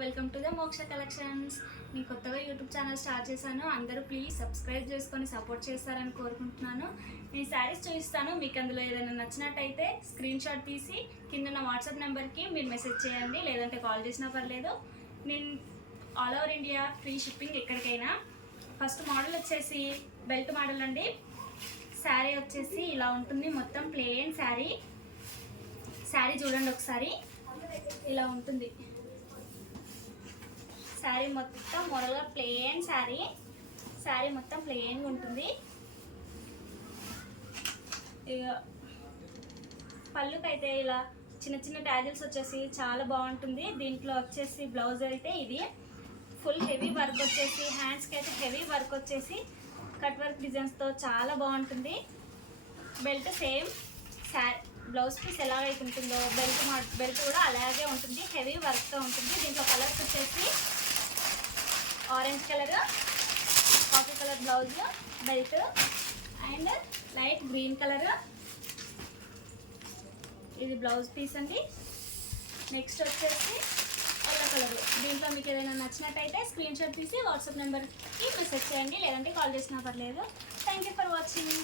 Welcome to the మోక్ష collections. నేను కొత్తగా యూట్యూబ్ ఛానల్ స్టార్ట్ చేశాను. అందరూ ప్లీజ్ సబ్స్క్రైబ్ చేసుకొని సపోర్ట్ చేస్తారని కోరుకుంటున్నాను. నేను శారీస్ చూపిస్తాను. మీకు అందులో ఏదైనా నచ్చినట్టయితే స్క్రీన్ షాట్ తీసి కింద ఉన్న వాట్సాప్ నెంబర్కి మీరు మెసేజ్ చేయండి, లేదంటే కాల్ చేసినా పర్లేదు. నేను all over India free shipping ఎక్కడికైనా. ఫస్ట్ మోడల్ వచ్చేసి బెల్ట్ మోడల్ అండి. శారీ వచ్చేసి ఇలా ఉంటుంది, మొత్తం ప్లెయిన్ శారీ. శారీ చూడండి ఒకసారి, ఇలా ఉంటుంది. శారీ మొత్తం మోడల్గా ప్లెయిన్ శారీ. శారీ మొత్తం ప్లెయిన్గా ఉంటుంది. ఇక పళ్ళుకైతే ఇలా చిన్న చిన్న ట్యాజిల్స్ వచ్చేసి చాలా బాగుంటుంది. దీంట్లో వచ్చేసి బ్లౌజ్ అయితే ఇది ఫుల్ హెవీ వర్క్ వచ్చేసి, హ్యాండ్స్కి అయితే హెవీ వర్క్ వచ్చేసి కట్ వర్క్ డిజైన్స్తో చాలా బాగుంటుంది. బెల్ట్ సేమ్ బ్లౌజ్ పీస్ ఎలాగైతే ఉంటుందో బెల్ట్ కూడా అలాగే ఉంటుంది, హెవీ వర్క్తో ఉంటుంది. దీంట్లో కలర్స్ వచ్చేసి orange colour, coffee colour blouse, belt and light green colour. ఇది బ్లౌజ్ పీస్ అండి. నెక్స్ట్ వచ్చేసి ఎల్లో కలర్. దీంట్లో మీకు ఏదైనా నచ్చినట్టయితే స్క్రీన్ షాట్ తీసి వాట్సాప్ నెంబర్కి మెసేజ్ చేయండి, లేదంటే కాల్ చేసినా పర్లేదు. Thank you for watching.